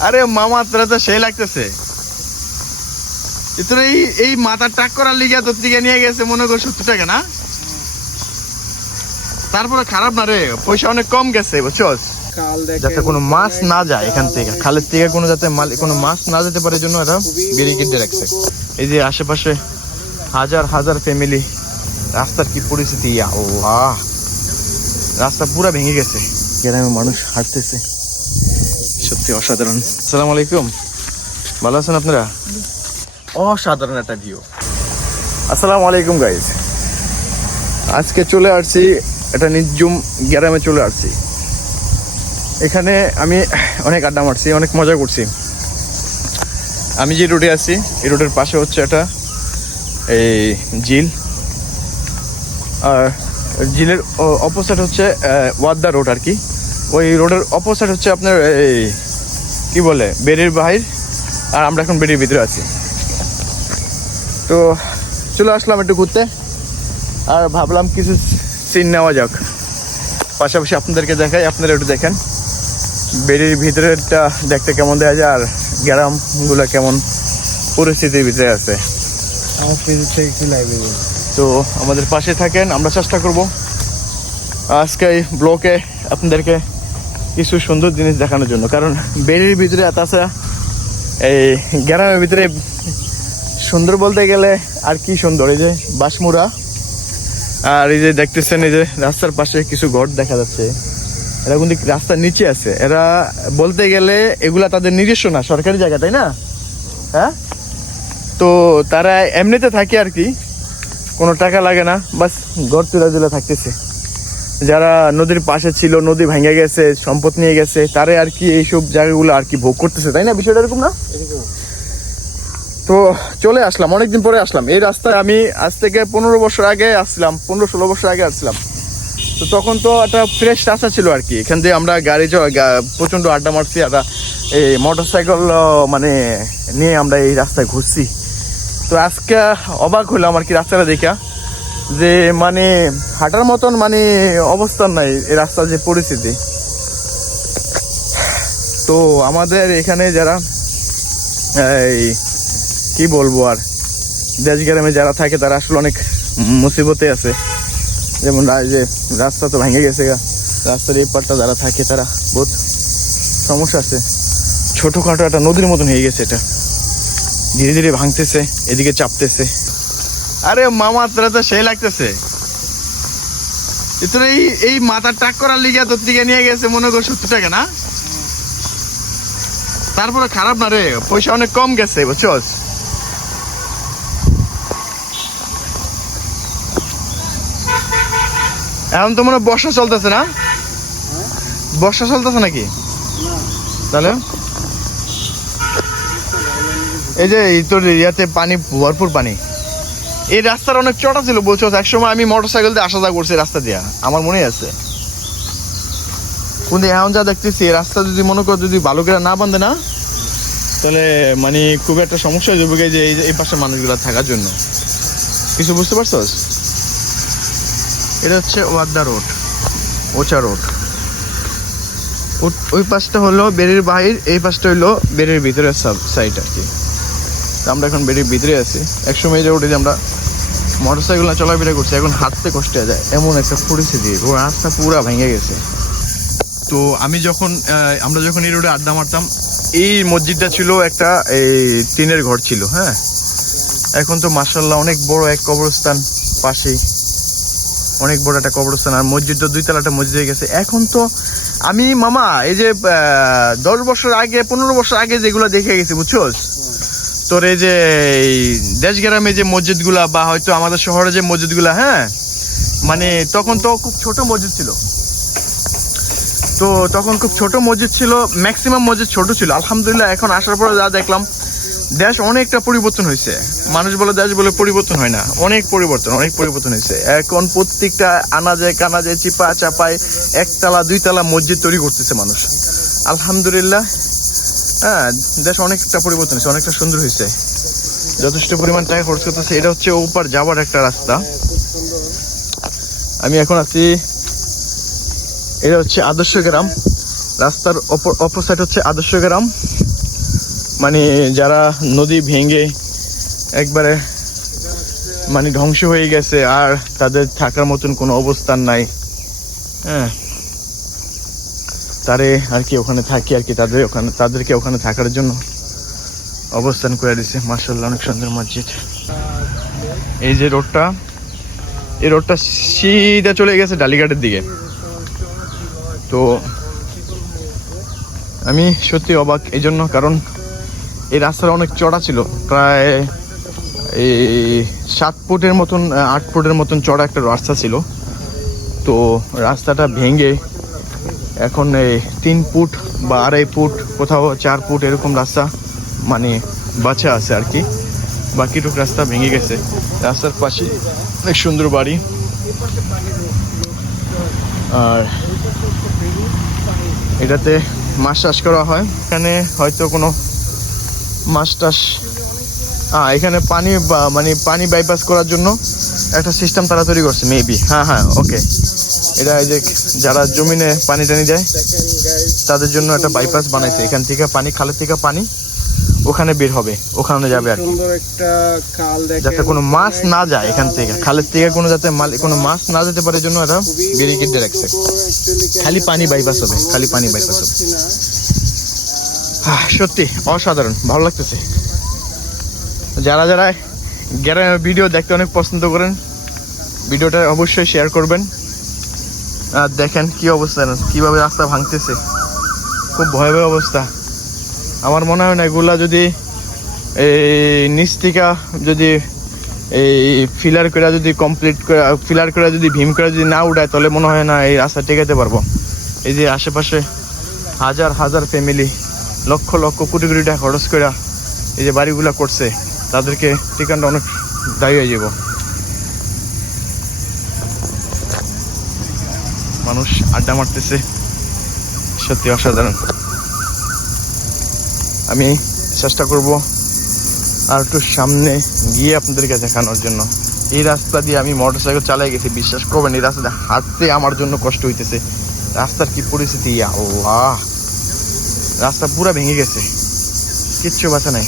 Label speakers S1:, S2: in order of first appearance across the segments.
S1: আরে মামা তোরা তো সেই লাগতেছে। তোর এই এই মাথা টাক করার লিগে তোর দিকে নিয়ে গেছে মনে কর সত্তর টাকা না? তারপরে খারাপ না রে পয়সা অনেক কম গেছে বুঝছস? যাতে কোনো মাছ না যায় এখান থেকে খালের থেকে কোনো যাতে মাল- কোনো মাছ না যেতে পারে জন্য এরা ব্যারিকেড দিয়ে রাখছে। এই যে আশেপাশে হাজার হাজার ফ্যামিলি রাস্তার কি পরিস্থিতি ইয়া আল্লাহ। রাস্তা পুরা ভেঙে গেছে। গ্রামে মানুষ হাঁটতেছে। সত্যি অসাধারণ। আসসালামু আলাইকুম। ভালো আছেন আপনারা? অসাধারণ একটা ভিউ আসসালামু আলাইকুম গাইজ আজকে চলে আসছি একটা নির্জুম গ্রামে চলে আসছি। এখানে আমি অনেক আড্ডা মারছি অনেক মজা করছি। আমি যে রোডে আছি এই রোডের পাশে হচ্ছে একটা এই ঝিল। আর ঝিলের অপোজিট হচ্ছে আহ, ওয়াদ্দা রোড আর কি। ওই রোডের অপোজিট হচ্ছে আপনার এই কি বলে বেরির বাহির আর আমরা এখন বেরির ভিতরে আছি। তো চলে আসলাম একটু ঘুরতে আর ভাবলাম কিছু সিন নেওয়া যাক। পাশাপাশি আপনাদেরকে দেখাই আপনারা একটু দেখেন। বেরির ভিতরেরটা দেখতে কেমন দেওয়া যায় আর গ্রামগুলো কেমন পরিস্থিতির ভিতরে আছে। তো আমাদের পাশে থাকেন আমরা চেষ্টা করব। আজকে ব্লকে আপনাদেরকে কিছু সুন্দর জিনিস দেখানোর জন্য। কারণ বেড়ির ভিতরে আছে এই গ্রামের ভিতরে সুন্দর বলতে গেলে আর কি সুন্দর? এই যে বাসমুরা আর এই যে দেখতেছেন এই যে রাস্তার পাশে কিছু ঘর দেখা যাচ্ছে। এরা কিন্তু রাস্তার নিচে আছে। এরা বলতে গেলে এগুলা তাদের নিজস্ব না, সরকারি জায়গা, তাই না? হ্যাঁ? তো তারা এমনিতে থাকে আর কি। কোনো টাকা লাগে না, বাস ঘর তুলে তুলে থাকতেছে। যারা নদীর পাশে ছিল, নদী ভেঙে গেছে, সম্পদ নিয়ে গেছে, তারা আর কি এইসব জায়গাগুলো আর কি ভোগ করতেছে, তাই না? বিষয়টা এরকম না? তো চলে আসলাম, অনেকদিন পরে আসলাম। এই রাস্তায় আমি আজ থেকে পনেরো বছর আগে আসলাম, পনেরো ষোলো বছর আগে আসছিলাম তো তখন তো একটা ফ্রেশ রাস্তা ছিল আর কি। এখান দিয়ে আমরা গাড়ি চ- প্রচণ্ড আড্ডা মারছি, আর এই মোটর সাইকেল মানে নিয়ে আমরা এই রাস্তায় ঘুরছি। তো আজকে অবাক হলাম আর কি রাস্তাটা দেখা। যে মানে হাঁটার মতন মানে অবস্থান নাই এই রাস্তার যে পরিস্থিতি। তো আমাদের এখানে যারা, এই কি বলব আর দেশ গ্রামে যারা থাকে তারা আসলে অনেক মুসিবতে আছে। যেমন যে রাস্তা তো ভেঙে গেছে গা। রাস্তার এই পাটটা যারা থাকে তারা বহুত সমস্যা আছে। ছোটোখাটো একটা নদীর মতন হয়ে গেছে এটা। ধীরে ধীরে ভাঙতেছে, এদিকে চাপতেছে। আরে মামা, তোরা তো সেই লাগতেছে। তোর এই এই মাথা টাক করার লিগে তোর দিকে নিয়ে গেছে, মনে কর সত্তর টাকা, না? তারপরে খারাপ না রে, পয়সা অনেক কম গেছে, বুঝছস? এখন তো মনে বর্ষা চলতেছে, না? বর্ষা চলতেছে নাকি? তাহলে? এই যে তোর ইয়াতে পানি, ভরপুর পানি। এই রাস্তার অনেক চড়া ছিল, বলছো একসময় আমি মোটর সাইকেল দিয়ে আসা যাওয়া করছি রাস্তা দিয়া। আমার মনে আছে। কিন্তু এখন যা দেখতেছি রাস্তা যদি মনে করো যদি ভালো করে না বাঁধে না, তাহলে মানে খুব একটা সমস্যা হয়ে যাবে যে এই পাশে মানুষগুলো থাকার জন্য। কিছু বুঝতে পারছস? এটা হচ্ছে ওয়াদ্দা রোড, ওচা রোড। ওই পাশটা হলো বেরির বাহির, এই পাশটা হলো বেরির ভিতরের সাইড আর কি। আমরা এখন বেরির ভিতরে আছি। একসময় যে আমরা মোটর সাইকেল না চলাফেরা করছে, এখন হাঁটতে কষ্ট হয়ে যায়। এমন একটা পরিস্থিতি, পুরো রাস্তা পুরা ভেঙে গেছে। তো আমি যখন আমরা যখন এই রোডে আড্ডা মারতাম, এই মসজিদটা ছিল একটা, এই টিনের ঘর ছিল হ্যাঁ? এখন তো মার্শাল্লাহ অনেক বড় এক কবরস্থান পাশেই। অনেক বড় একটা কবরস্থান, আর মসজিদ তো দুই তলাটা মসজিদ হয়ে গেছে। এখন তো আমি, মামা, এই যে দশ বছর আগে, পনেরো বছর আগে যেগুলো দেখে গেছি, বুঝছোস? তোর এই যে দেশ গ্রামে যে মসজিদগুলা বা হয়তো আমাদের শহরে যে মসজিদগুলা হ্যাঁ? মানে তখন তো খুব ছোট মসজিদ ছিল। তো তখন খুব ছোট মসজিদ ছিল ম্যাক্সিমাম মসজিদ ছোট ছিল। আলহামদুলিল্লাহ, এখন আসার পরে যা দেখলাম, দেশ অনেকটা পরিবর্তন হয়েছে। মানুষ বলে দেশ বলে পরিবর্তন হয় না। অনেক পরিবর্তন অনেক পরিবর্তন হয়েছে। এখন প্রত্যেকটা আনাজে, কানাজে চিপা চাপায় একতলা, দুইতলা মসজিদ তৈরি করতেছে মানুষ। আলহামদুলিল্লাহ হ্যাঁ দেশ অনেকটা পরিবর্তন হয়েছে, অনেকটা সুন্দর হয়েছে। যথেষ্ট পরিমাণ টাকা খরচ করতেছে। এটা হচ্ছে ওপার যাওয়ার একটা রাস্তা। আমি এখন আছি, এটা হচ্ছে আদর্শ গ্রাম। রাস্তার অপর অপর সাইড হচ্ছে আদর্শ গ্রাম। মানে যারা নদী ভেঙে একবারে মানে ধ্বংস হয়ে গেছে আর তাদের থাকার মতন কোনো অবস্থান নাই। হ্যাঁ। তারে আর কি ওখানে থাকি আর কি, তাদের ওখানে, তাদেরকে ওখানে থাকার জন্য অবস্থান করে দিছে। মার্শাল্লাহ অনেক সুন্দর মসজিদ। এই যে রোডটা, এই রোডটা সিধা চলে গেছে ডালিঘাটের দিকে। তো আমি সত্যি অবাক এই জন্য কারণ এই রাস্তাটা অনেক চড়া ছিল। প্রায় এই সাত ফুটের মতন আট ফুটের মতন চড়া একটা রাস্তা ছিল। তো রাস্তাটা ভেঙে এখন এই তিন ফুট বা আড়াই ফুট, কোথাও চার ফুট এরকম রাস্তা মানে বাঁচা আছে আর কি। বাকিটুক রাস্তা ভেঙে গেছে। রাস্তার পাশে অনেক সুন্দর বাড়ি। আর এটাতে মাছ চাষ করা হয়। এখানে হয়তো কোনো মাছ টাস হ্যাঁ এখানে পানি মানে পানি বাইপাস করার জন্য একটা সিস্টেম তারা তৈরি করছে মেবি হ্যাঁ হ্যাঁ ওকে এটা এই যে যারা জমিনে পানি টানি দেয় তাদের জন্য একটা বাইপাস বানাইছে। এখান থেকে পানি খালের থেকে পানি ওখানে বের হবে ওখানে যাবে আর কি।
S2: সুন্দর একটা খাল দেখেন
S1: যাতে কোনো মাছ না যায় এখান থেকে। খালের থেকে কোনো যাতে মাল কোনো মাছ না যেতে পারে জন্য এটা ব্যারিকেড রাখছে। খালি পানি বাইপাস হবে খালি পানি বাইপাস হবে। আহ, সত্যি অসাধারণ ভালো লাগতেছে। যারা যারা গ্রামের ভিডিও দেখতে অনেক পছন্দ করেন ভিডিওটা অবশ্যই শেয়ার করবেন। আর দেখেন কি অবস্থা কীভাবে রাস্তা ভাঙতেছে। খুব ভয়াবহ অবস্থা। আমার মনে হয় না এগুলা যদি এই নিচ থেকে যদি এই ফিলার করে যদি কমপ্লিট করে, ফিলার করে যদি ভীম করে যদি না উঠায়, তাহলে মনে হয় না এই রাস্তা টেকাতে পারব। এই যে আশেপাশে হাজার হাজার ফ্যামিলি লক্ষ লক্ষ, কোটি কোটি টাকা খরচ করে এই যে বাড়িগুলা করছে, তাদেরকে টিকানটা অনেক দায়ী হয়ে যাব। মানুষ আড্ডা মারতেছে। সত্যি অসাধারণ। আমি চেষ্টা করব আর একটু সামনে গিয়ে আপনাদেরকে দেখানোর জন্য। এই রাস্তা দিয়ে আমি মোটরসাইকেল চালাই গেছি, বিশ্বাস করবেন, এই রাস্তাটা হাঁটতে আমার জন্য কষ্ট হইতেছে। রাস্তার কি পরিস্থিতি? আল্লাহ! রাস্তা পুরো ভেঙে গেছে। কিচ্ছু বাঁচা নাই।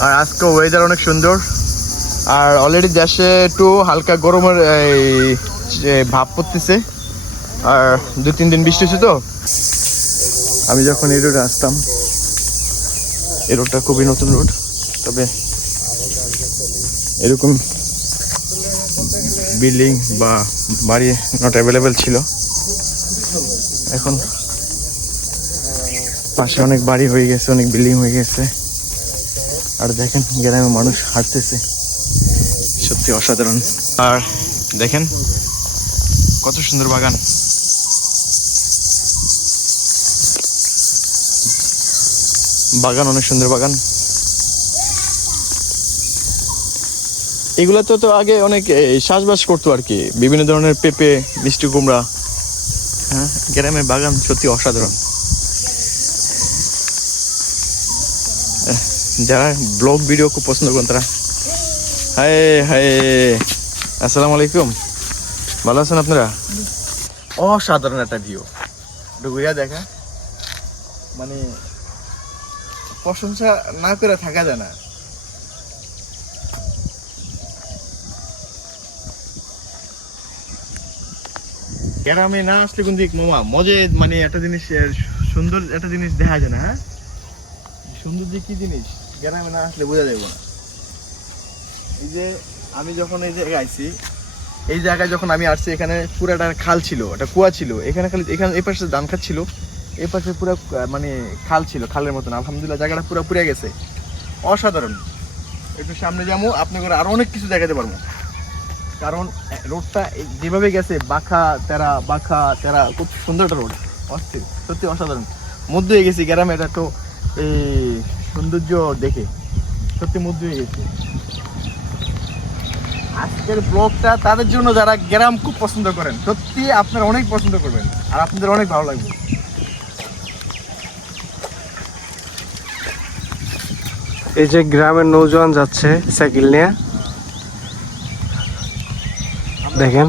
S1: আর আজকে ওয়েদার অনেক সুন্দর। আর অলরেডি দেশে একটু হালকা গরমের, এই ভাব পড়তেছে। আর দু তিন দিন বৃষ্টি হচ্ছে তো? আমি যখন এই রোডে আসতাম, এই রোডটা খুবই নতুন রোড, তবে এরকম বিল্ডিং বা বাড়ি নট অ্যাভেলেবেল ছিল। এখন পাশে অনেক বাড়ি হয়ে গেছে, অনেক বিল্ডিং হয়ে গেছে। আর দেখেন, গ্রামের মানুষ হাঁটতেছে। সত্যি অসাধারণ। আর দেখেন, কত সুন্দর বাগান। বাগান, অনেক সুন্দর বাগান। এগুলো তো তো আগে অনেক চাষবাস করতো আর কি। বিভিন্ন ধরনের পেঁপে, মিষ্টি কুমড়া হ্যাঁ গ্রামের বাগান সত্যি অসাধারণ। যারা ব্লগ ভিডিও খুব পছন্দ করেন তারা, হায় হায়, আসসালামু আলাইকুম। ভালো আছেন আপনারা? অসাধারণ একটা ভিউ। ডুগুইয়া দেখা। মানে প্রশংসা না করে থাকা যায় না। গ্রামে না আসলে কিন্তু মামা মজে মানে একটা জিনিস সুন্দর একটা জিনিস দেখা যায় না হ্যাঁ? সুন্দর যে কি জিনিস, গ্রামে না আসলে বোঝা যাবে না। এই যে আমি যখন এই জায়গায় আইছি, এই জায়গায় যখন আমি আসছি, এখানে পুরো একটা খাল ছিল, একটা কুয়া ছিল, এখানে খালি, এখানে এই পাশে ধান এই পাশে পুরো মানে খাল ছিল, খালের মতন। আলহামদুলিল্লাহ, জায়গাটা পুরো পুড়ে গেছে। অসাধারণ। একটু সামনে যাব আপনি করে আরও অনেক কিছু দেখাতে পারব। কারণ রোডটা যেভাবে গেছে, বাঁকা, তেরা বাঁকা, তেরা, খুব সুন্দর একটা রোড। অস্থির, সত্যি অসাধারণ। মুগ্ধ হয়ে গেছি গ্রামে, এটা তো এই সৌন্দর্য দেখে। সত্যি মুগ্ধ হয়ে গেছি। আজকের ব্লগটা তাদের জন্য যারা গ্রাম খুব পছন্দ করেন, সত্যি আপনারা অনেক পছন্দ করবেন। আর আপনাদের অনেক ভালো লাগবে।
S2: এই যে গ্রামের নৌজওয়ান যাচ্ছে সাইকেল নিয়ে। দেখেন।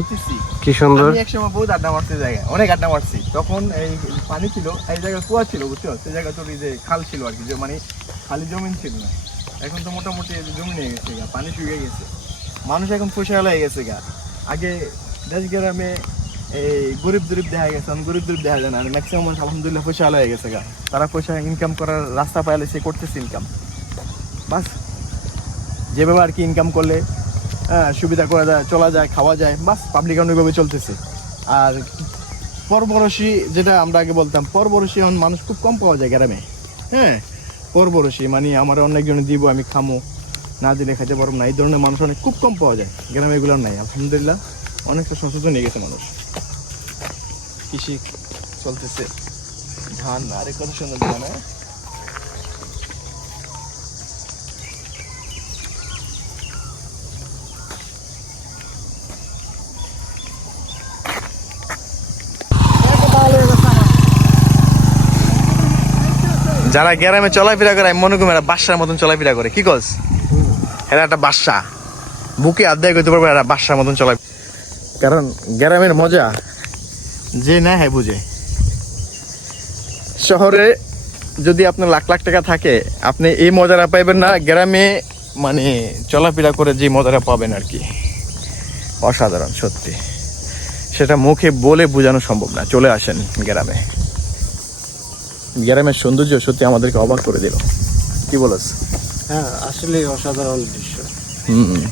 S2: কি সুন্দর।
S1: আমি একসময় বহুত আড্ডা মারছি অনেক আড্ডা মারছি। তখন এই পানি ছিল, এই কুয়া ছিল, বুঝছ? সেই জায়গায় তোর যে খাল ছিল আর কি, যে মানে খালি জমিন ছিল না। এখন তো মোটামুটি জমি নিয়ে গেছে গা, পানি গেছে। মানুষ এখন পয়সা হয়ে গেছে গা। আগে দেশ গ্রামে এই গরিব গরিব দেখা গেছে, এখন গরিব গরিব দেখা যায় না। ম্যাক্সিমাম মানুষ আলহামদুলিল্লাহ পয়সা হয়ে গেছে গা। তারা পয়সা ইনকাম করার রাস্তা পাইলে সে করতেছে ইনকাম বাস। যেভাবে আর কি ইনকাম করলে হ্যাঁ, সুবিধা করা যায় চলা যায় খাওয়া যায় বাস পাবলিক ওইভাবে চলতেছে। আর পরবরসী যেটা আমরা আগে বলতাম পরবরসী এখন মানুষ খুব কম পাওয়া যায় গ্রামে। হ্যাঁ পরবরসী মানে আমার অনেকজনে দিব আমি খামো না দিলে খাইতে পারব না এই ধরনের মানুষ অনেক খুব কম পাওয়া যায় গ্রামে এগুলো নাই আলহামদুলিল্লাহ। অনেকটা সচেতন হয়ে গেছে মানুষ। কৃষি চলতেছে। ধান আরে কত সুন্দর ধান হ্যাঁ? যারা গ্রামে চলাফেরা করে, আমি মনে করি এরা বাসার মতন চলাফেরা করে। কি কস? এরা একটা বাসা। বুকে আদায় করতে পারবে এরা বাসার মতন চলা কারণ গ্রামের মজা যে না হ্যাঁ বুঝে। শহরে যদি আপনার লাখ লাখ টাকা থাকে, আপনি এই মজাটা পাইবেন না। গ্রামে মানে চলাফেরা করে যে মজাটা পাবেন আর কি। অসাধারণ, সত্যি। সেটা মুখে বলে বোঝানো সম্ভব না। চলে আসেন গ্রামে। গ্রামের সৌন্দর্য সত্যি আমাদেরকে অবাক করে দিল। কি বলস
S2: হ্যাঁ আসলে অসাধারণ দৃশ্য।
S1: হুম।